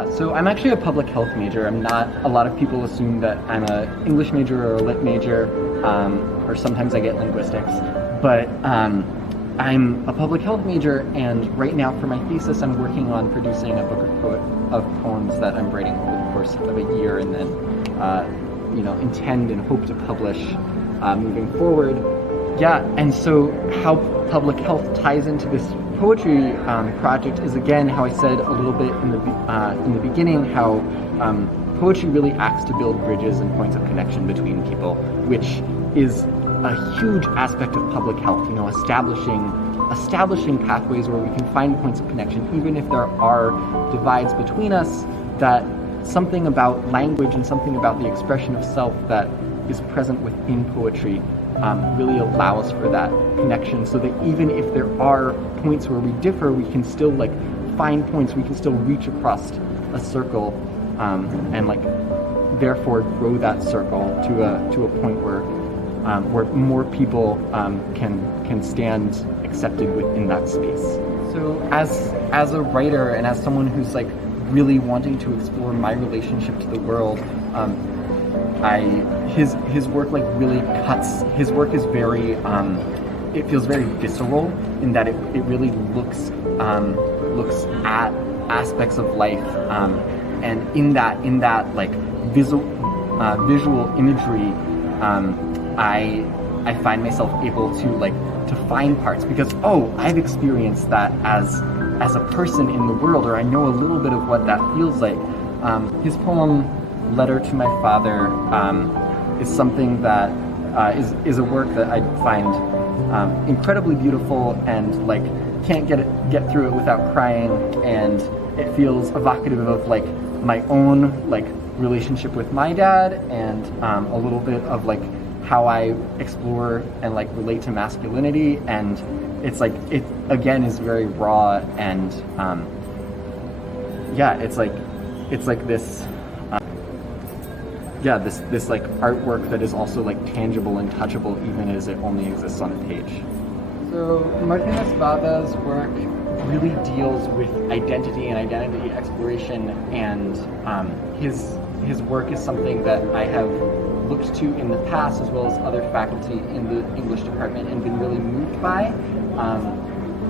Yeah, so I'm actually a public health major. A lot of people assume that I'm an English major or a lit major, or sometimes I get linguistics, but I'm a public health major, and right now for my thesis I'm working on producing a book of poems that I'm writing over the course of a year, and then intend and hope to publish moving forward. Yeah, and so how public health ties into this poetry project is, again, how I said a little bit in the beginning, how poetry really acts to build bridges and points of connection between people, which is a huge aspect of public health. Establishing pathways where we can find points of connection, even if there are divides between us. That something about language and something about the expression of self that is present within poetry really allows for that connection, so that even if there are points where we differ, we can still find points, we can still reach across a circle, and therefore grow that circle to a point where more people can stand accepted within that space. So as a writer and as someone who's really wanting to explore my relationship to the world, his work really cuts. His work is very it feels very visceral in that it really looks at aspects of life, and in that visual imagery, I find myself able to find parts, because I've experienced that as a person in the world, or I know a little bit of what that feels like. His poem "Letter to My Father" is something that is a work that I find incredibly beautiful, and can't get through it without crying, and it feels evocative of my own relationship with my dad, and a little bit of how I explore and relate to masculinity, and it's it again is very raw, and this artwork that is also tangible and touchable, even as it only exists on a page. So Martn Espada's work really deals with identity and identity exploration, and his work is something that I have looked to in the past, as well as other faculty in the English department, and been really moved by.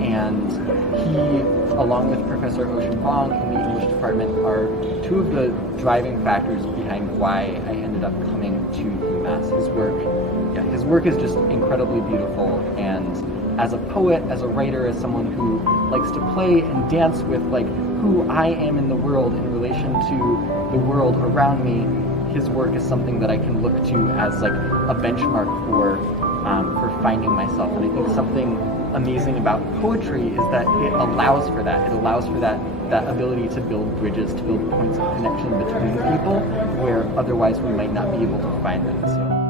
And he, along with Professor Ocean Bong in the English department, are two of the driving factors behind why I ended up coming to UMass. His work is just incredibly beautiful, and as a poet, as a writer, as someone who likes to play and dance with who I am in the world in relation to the world around me, his work is something that I can look to as a benchmark for finding myself. And I think something amazing about poetry is that it allows for that. It allows for that ability to build bridges, to build points of connection between people where otherwise we might not be able to find them. So.